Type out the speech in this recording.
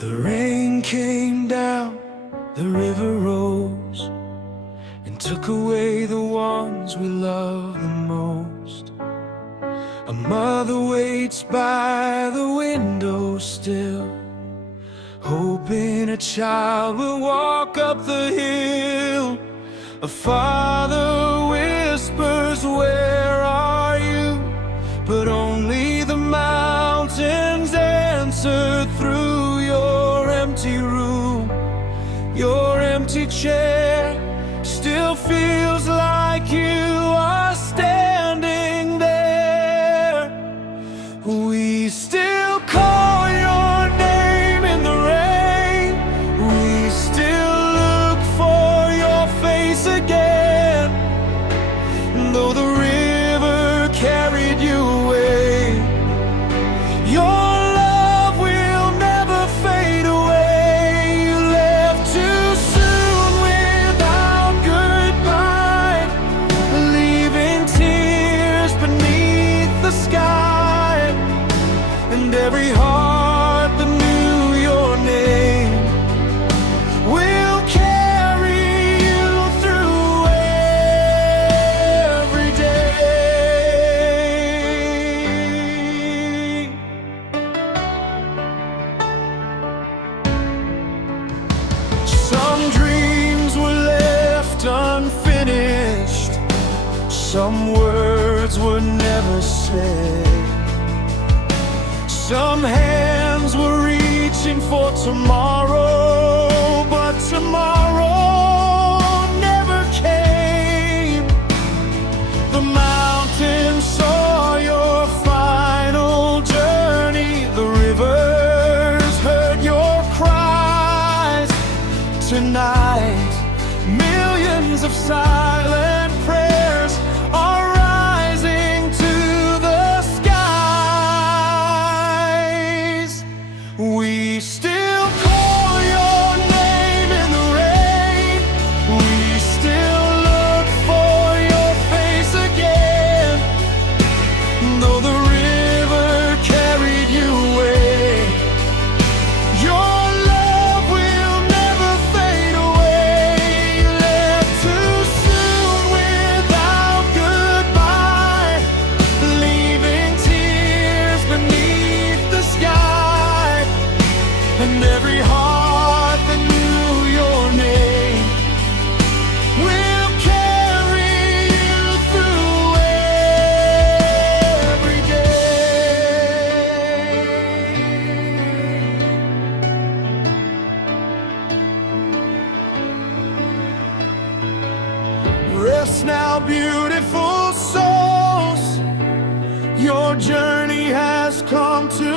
The rain came down, the river rose, and took away the ones we love the most. A mother waits by the window still, hoping a child will walk up the hill. A father whispers, "Where are you?" But only the mountains answer through your empty room. Your empty chair still feels like you are standing there. We still call your name in the rain. We still look for your face again. Though the river carried you away, your love will never fade away. You left too soon without goodbye, leaving tears beneath the sky. And every heart that knew your name will carry you through every day. Some dreams were left unfinished, some words were never said. Some hands were reaching for tomorrow, but tomorrow never came. The mountains saw your final journey, the rivers heard your cries. Tonight, millions of silent prayers are rising to the skies. We still call your name in the rain. We still look for your face again. Though the river carried you away, your love will never fade away. You left too soon without goodbye, leaving tears beneath the sky. And every heart that knew your name will carry you through every day. Rest now, beautiful souls. Your journey has come to